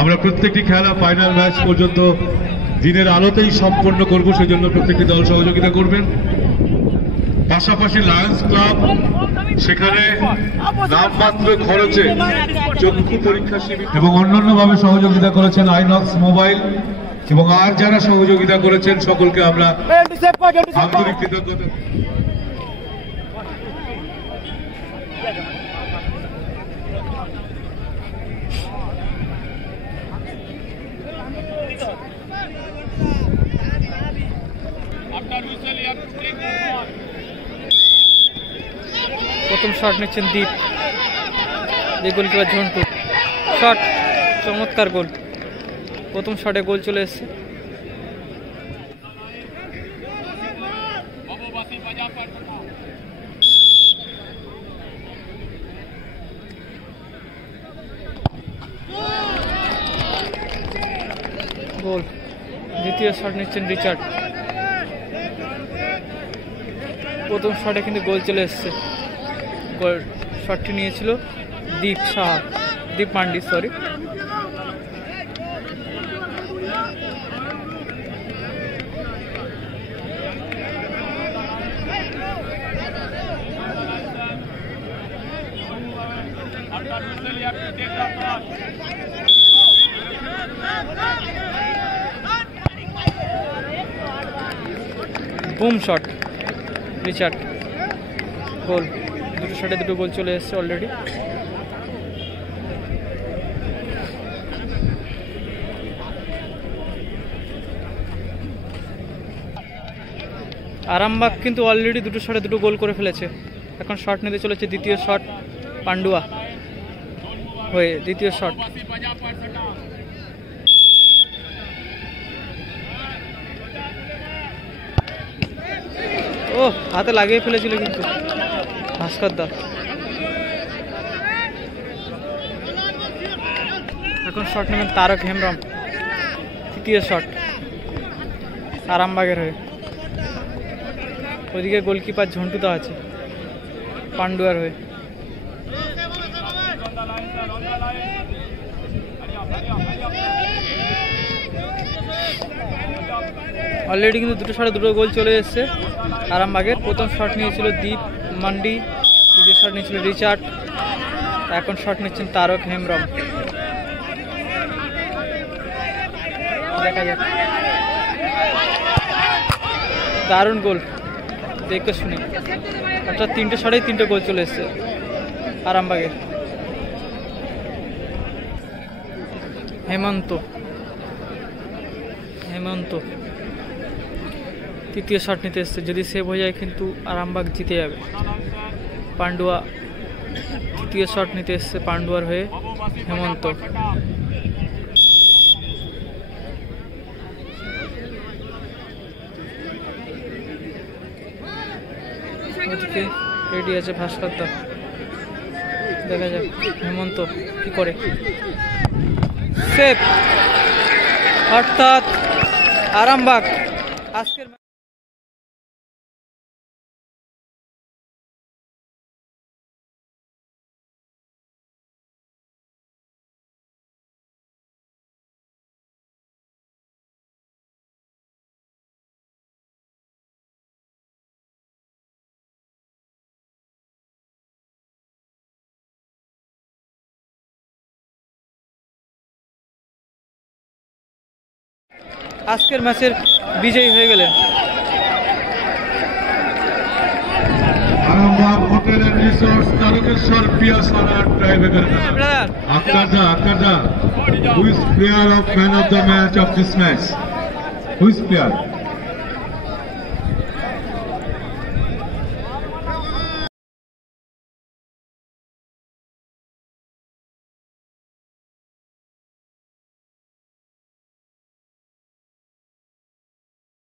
আমরা প্রত্যেকটি খেলা ফাইনাল ম্যাচ পর্যন্ত দিনের আলোতেই সম্পন্ন করব, সেজন্য প্রত্যেকটি দল সহযোগিতা করবেন। পাশাপাশি লায়ন্স ক্লাব সেখানে নামমাত্র খরচে চক্ষু পরীক্ষা শিবির এবং অন্যান্যভাবে সহযোগিতা করেছেন আইনক্স মোবাইল, এবং আর যারা সহযোগিতা করেছেন সকলকে আমরা আন্তরিক কৃতজ্ঞতা। প্রথম শট নিচ্ছেন দীপ, যে গোলকিপার ঝন্টু। শট, চমৎকার গোল। প্রথম শটে গোল চলে এসছে। গোল। দ্বিতীয় শট নিচ্ছেন রিচার্ড। প্রথম শটে কিন্তু গোল চলে এসছে। গোল শটটি নিয়েছিল Dip Saha, Dip Mandi, sorry. Boom shot, Richard. Goal. দুটো শটে দুটো গোল চলে এসছে অলরেডি। আরামবাগ কিন্তু অলরেডি দুটো শটে দুটো গোল করে ফেলেছে। এখন শট নিতে চলেছে দ্বিতীয় শট পান্ডুয়া হয়ে। দ্বিতীয় শট, ও হাতে লাগিয়ে ফেলেছিল কিন্তু ভাস্কর দা। এখন শট নেবেন তারক হেমব্রম। তৃতীয় শট আরামবাগের হয়ে। ওইদিকে গোলকিপার ঝন্টুদা আছে পান্ডুয়ার হয়ে। অলরেডি কিন্তু দুটো শটে দুটো গোল চলে এসছে আরামবাগের। প্রথম শট নিয়েছিল দীপ মান্ডি, দ্বিতীয় শট নিয়েছিল রিচার্ড, এখন শট নিচ্ছেন তারক হেমব্রম। দেখা যাক। দারুণ গোল, দেখতে শুনি। অর্থাৎ তিনটে শটেই তিনটে গোল চলে এসছে আরামবাগের। হেমন্ত তৃতীয় শট নিতে এসছে। যদি সেভ হয়ে যায় কিন্তু আরামবাগ জিতে যাবে। পান্ডুয়া তৃতীয় শট নিতে এসছে পান্ডুয়ার হয়ে হেমন্ত। রেডি আছে ভাস্কর দা। দেখা যাক হেমন্ত কি করে। সেভ, অর্থাৎ আরামবাগ আজকের ম্যাচের বিজয়ী হয়ে গেলেন Arambagh hotel and resorts Tarakeswar পিয়াসানার ট্রাইবেকার আক্তারদা, who is player of man of the match of this match? Who is player?